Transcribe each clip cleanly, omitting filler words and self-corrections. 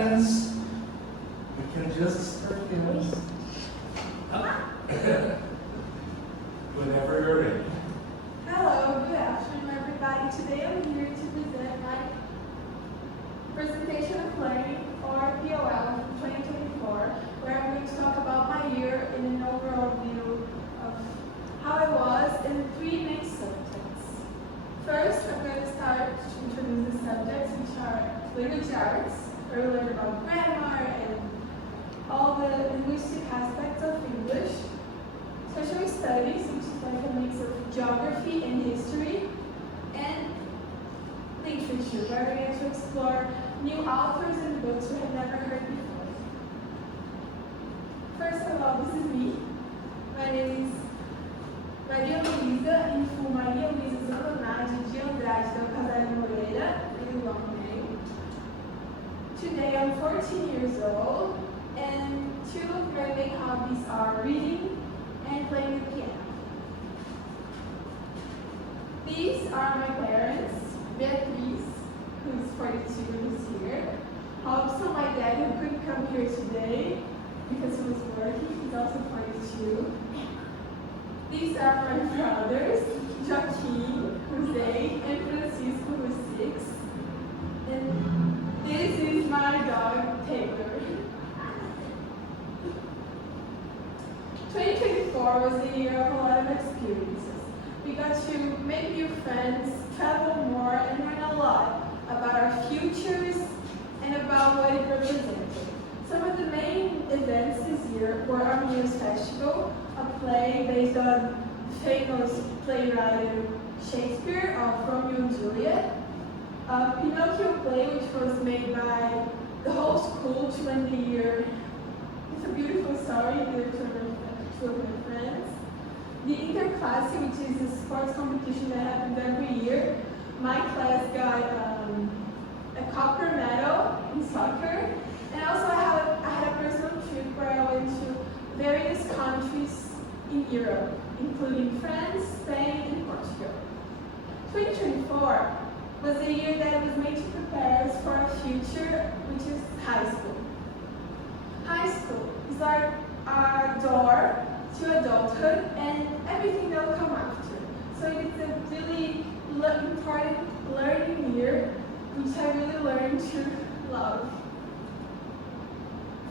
happens, we can just start again. Whenever you're ready. Hello, good afternoon everybody. Today I'm here to present my presentation of learning for POL 2024, where I'm going to talk about my year in an overall view of how I was in 3 main subjects. First, I'm going to start to introduce the subjects, which are language arts, where we learn about grammar and all the linguistic aspects of English. Social studies, which is like a mix of geography and history, and literature, where we're going to explore new authors and books we have never heard before. First of all, this is me. My name is Maria Luísa, in full Maria Luísa Zanonade de Andrade da Casale Moreira, really long name. Today I'm 14 years old, and 2 of my main hobbies are reading and playing the piano. These are my parents, Beatriz, who's 42 this year. Also my dad, who couldn't come here today because he was working, he's also 42. These are my brothers, Joaquim, who's 8, and Francisco, who's 6. And this is my dog, Taylor. 2024 was a year of a lot of experiences. We got to make new friends, travel more, and learn a lot about our futures and about what it represented. Some of the main events this year were Harmonia's Festival, a play based on famous playwright Shakespeare of Romeo and Juliet, a Pinocchio play which was made by the whole school to end the year with a beautiful story given to two of my friends. The Interclasse, which is a sports competition that happens every year. My class got a copper medal in soccer. And also I had a personal trip where I went to various countries in Europe, including France, Spain, and Portugal. 2024 was a year that was made to prepare us for our future, which is high school. High school is our door to adulthood and everything that will come after. So it's a really important learning year, which I really learned to love.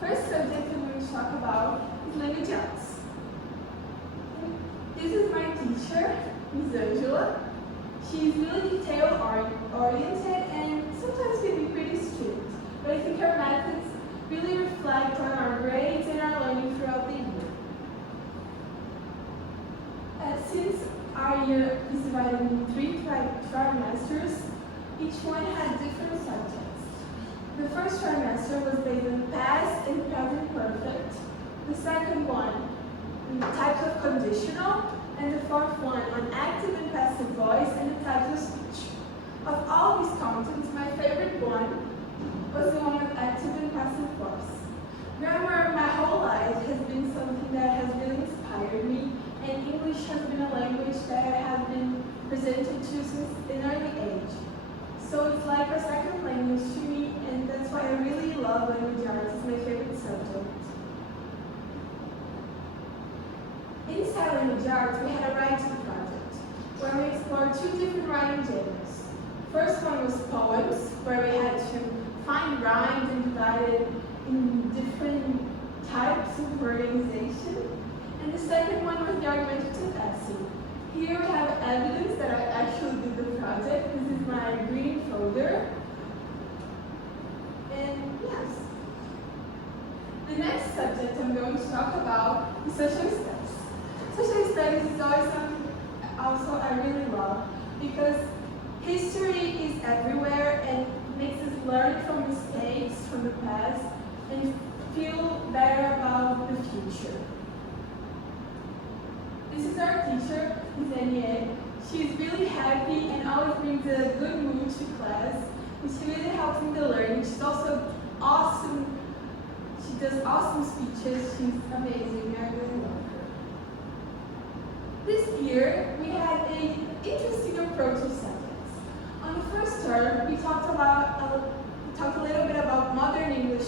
First subject I'm going to talk about is language arts. This is my teacher, Ms. Angela. She's really detail-oriented and sometimes can be pretty strict, but I think her methods really reflect on our grades and our learning throughout the year. Since our year is divided into 3 trimesters, each one had different subjects. The first trimester was based on past and present perfect, the second one types of conditional, and the fourth one on active and passive voice and the types of speech. Of all these contents, my favorite one was the one of active and passive voice. Grammar my whole life has been something that has really inspired me, and English has been a language that I have been presented to since an early age. So it's like a second language to me, and that's why I really love language arts. It's my favorite subject. Inside language arts, we had a writing project, where we explored 2 different writing genres. First one was poems, where we had to find rhymes and divide it in different types of organization. And the second one was the argumentative essay. Here we have evidence that I actually did the project. This is my reading folder. And yes. The next subject I'm going to talk about is social studies. Social studies is always something also I really love, because history is everywhere and makes us learn from mistakes from the past and feel better about the future. This is our teacher, Ms. Anier. She's really happy and always brings a good mood to class, and she really helps in the learning. She's also awesome. She does awesome speeches. She's amazing. I really love her. This year, we had an interesting approach to subjects. On the first term, we talked a little bit about modern English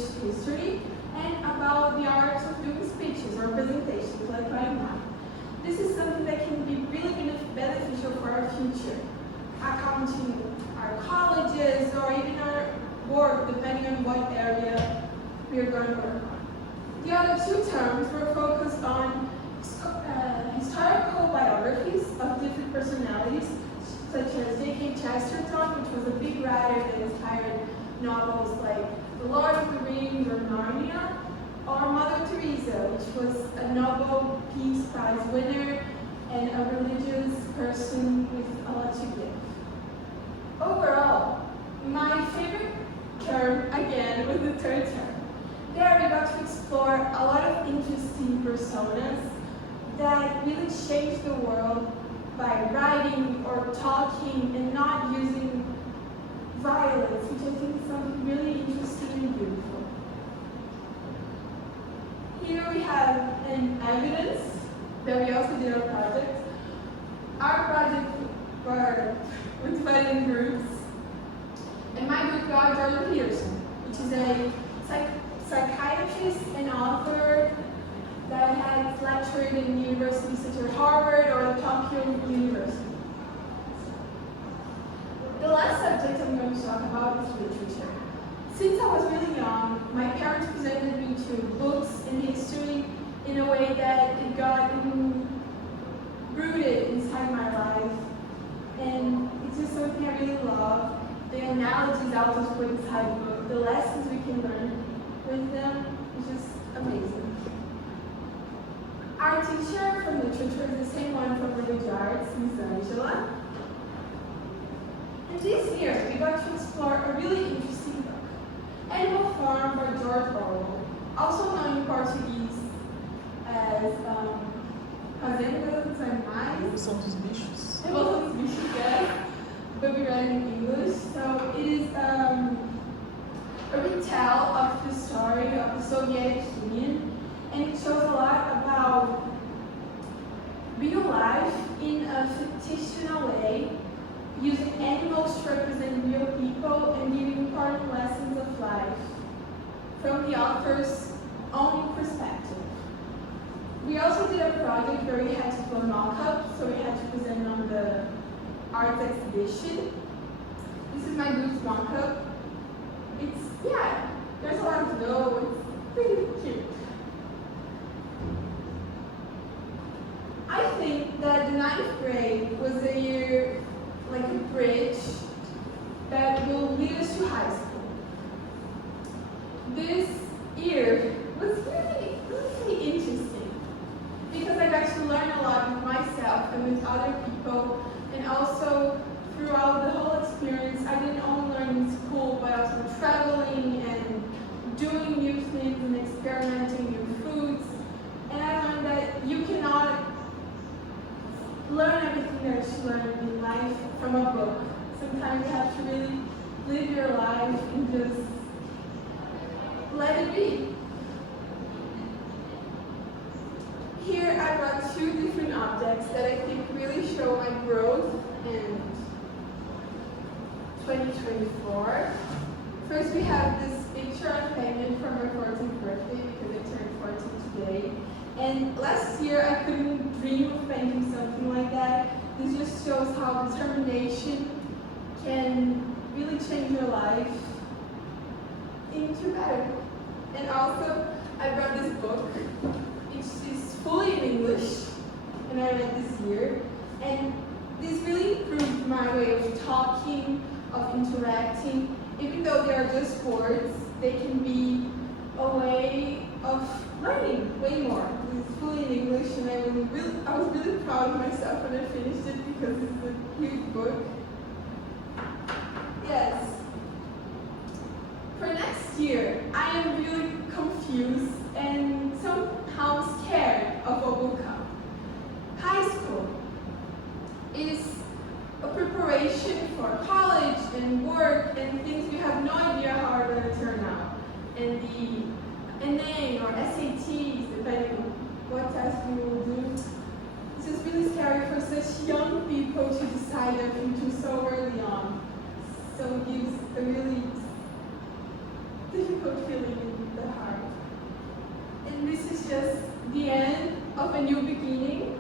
representations like right now. This is something that can be really beneficial for our future, accounting our colleges or even our work, depending on what area we are going to work on. The other two terms were focused on historical biographies of different personalities, such as J.K. Chesterton, which was a big writer that inspired novels like The Lord of the Rings or Narnia, or Mother Teresa, which was a Nobel Peace Prize winner and a religious person with a lot to give. Overall, my favorite term, again, was the third term. There we got to explore a lot of interesting personas that really changed the world by writing or talking and not using violence, which I think is something really interesting and beautiful. Here we have an evidence that we also did our project. Our project was divided in groups, and my group got Jordan Peterson, which is a psychiatrist and author that has lectured in universities such as Harvard or Tokyo University. The last subject I'm going to talk about is literature. Since I was really young, my parents presented me to books and history in a way that it got rooted inside my life. And it's just something I really love. The analogies I'll just put inside the book, the lessons we can learn with them is just amazing. Our teacher from literature is the same one from language arts, Miss Angela. And this year, we got to explore a really interesting book, Animal Farm by George Orwell, also known in Portuguese as Fazenda dos Animais. Evolução dos bichos. Evolução dos bichos, yeah. But we read it in English. So it is a retell of the story of the Soviet Union, and it shows a lot about real life in a fictional way, using animals to represent real people and giving important lessons of life from the author's own perspective. We also did a project where we had to do a mock-up, so we had to present on the art exhibition. This is my group's mock-up. There's a lot to know. It's pretty cute. I think that the 9th grade was a year like a bridge that will lead us to high school. This year was really interesting because I got to learn a lot with myself and with other people, and also throughout the whole experience I didn't only learn in school but also traveling and doing new things and experimenting new foods. And I learned that you cannot learn everything there is to learn in life from a book. Sometimes you have to really live your life and just let it be. Here I brought two different objects that I think really show my growth in 2024. First we have this picture of Penguin from her 14th birthday because I turned 14 today. And last year I couldn't dream of painting something like that. This just shows how determination can really change your life into better. And also I brought this book. It's fully in English and I read this year. And this really improved my way of talking, of interacting. Even though they are just words, they can be a way of learning way more. It's fully in English, and I was really proud of myself when I finished it because it's a huge book. Yes. For next year, I am really confused and somehow scared of what will come. High school is a preparation for college and work and things we have no idea how are going to turn out. And the NA or SATs, depending on what test we will do. It's just really scary for such young people to decide their future so early on. So it gives a really difficult feeling in the heart. And this is just the end of a new beginning,